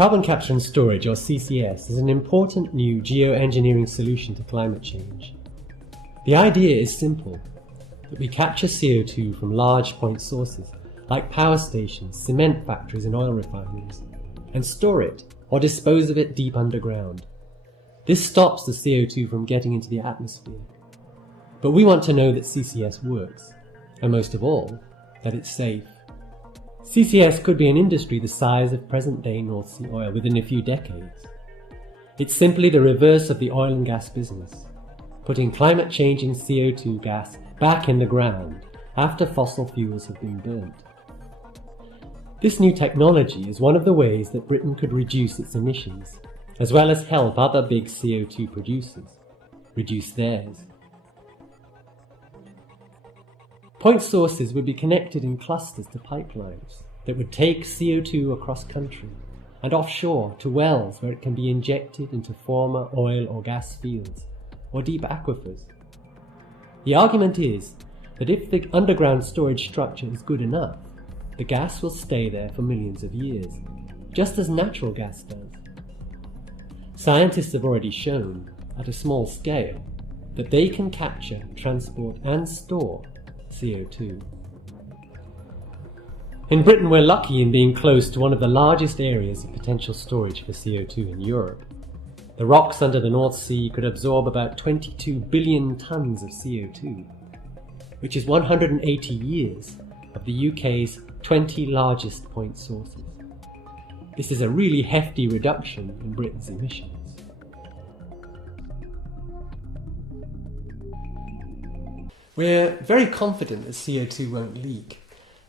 Carbon capture and storage, or CCS, is an important new geoengineering solution to climate change. The idea is simple, that we capture CO2 from large point sources, like power stations, cement factories and oil refineries, and store it or dispose of it deep underground. This stops the CO2 from getting into the atmosphere. But we want to know that CCS works, and most of all, that it's safe. CCS could be an industry the size of present-day North Sea oil within a few decades. It's simply the reverse of the oil and gas business, putting climate-changing CO2 gas back in the ground after fossil fuels have been burnt. This new technology is one of the ways that Britain could reduce its emissions, as well as help other big CO2 producers reduce theirs. Point sources would be connected in clusters to pipelines that would take CO2 across country and offshore to wells where it can be injected into former oil or gas fields or deep aquifers. The argument is that if the underground storage structure is good enough, the gas will stay there for millions of years, just as natural gas does. Scientists have already shown, at a small scale, that they can capture, transport and store CO2. In Britain, we're lucky in being close to one of the largest areas of potential storage for CO2 in Europe. The rocks under the North Sea could absorb about 22 billion tonnes of CO2, which is 180 years of the UK's 20 largest point sources. This is a really hefty reduction in Britain's emissions. We're very confident that CO2 won't leak.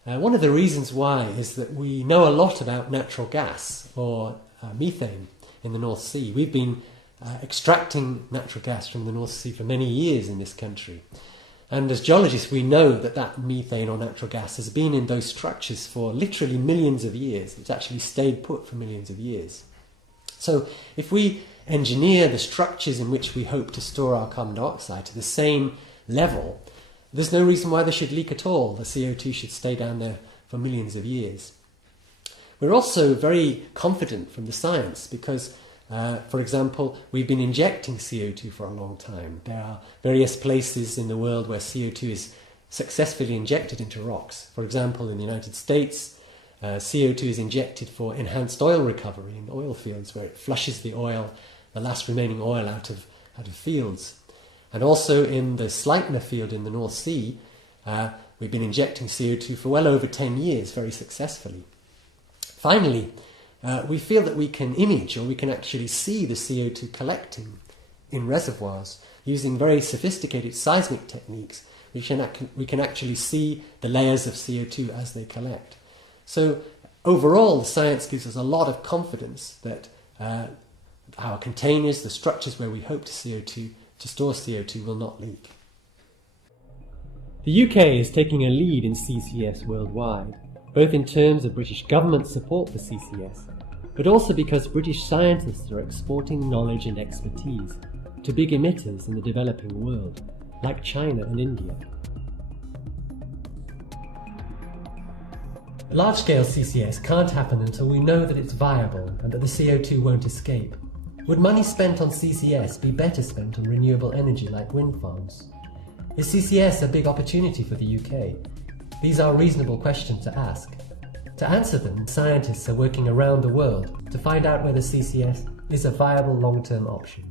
One of the reasons why is that we know a lot about natural gas, or methane, in the North Sea. We've been extracting natural gas from the North Sea for many years in this country. And as geologists, we know that that methane or natural gas has been in those structures for literally millions of years. It's actually stayed put for millions of years. So if we engineer the structures in which we hope to store our carbon dioxide to the same level, there's no reason why they should leak at all. The CO2 should stay down there for millions of years. We're also very confident from the science because, for example, we've been injecting CO2 for a long time. There are various places in the world where CO2 is successfully injected into rocks. For example, in the United States, CO2 is injected for enhanced oil recovery in oil fields, where it flushes the oil, the last remaining oil, out of fields. And also in the Sleipner field in the North Sea, we've been injecting CO2 for well over 10 years, very successfully. Finally, we feel that we can image, or we can actually see the CO2 collecting in reservoirs using very sophisticated seismic techniques. We can actually see the layers of CO2 as they collect. So overall, the science gives us a lot of confidence that our containers, the structures where we hope to store CO2 will not leak. The UK is taking a lead in CCS worldwide, both in terms of British government support for CCS, but also because British scientists are exporting knowledge and expertise to big emitters in the developing world, like China and India. Large-scale CCS can't happen until we know that it's viable and that the CO2 won't escape. Would money spent on CCS be better spent on renewable energy like wind farms? Is CCS a big opportunity for the UK? These are reasonable questions to ask. To answer them, scientists are working around the world to find out whether CCS is a viable long-term option.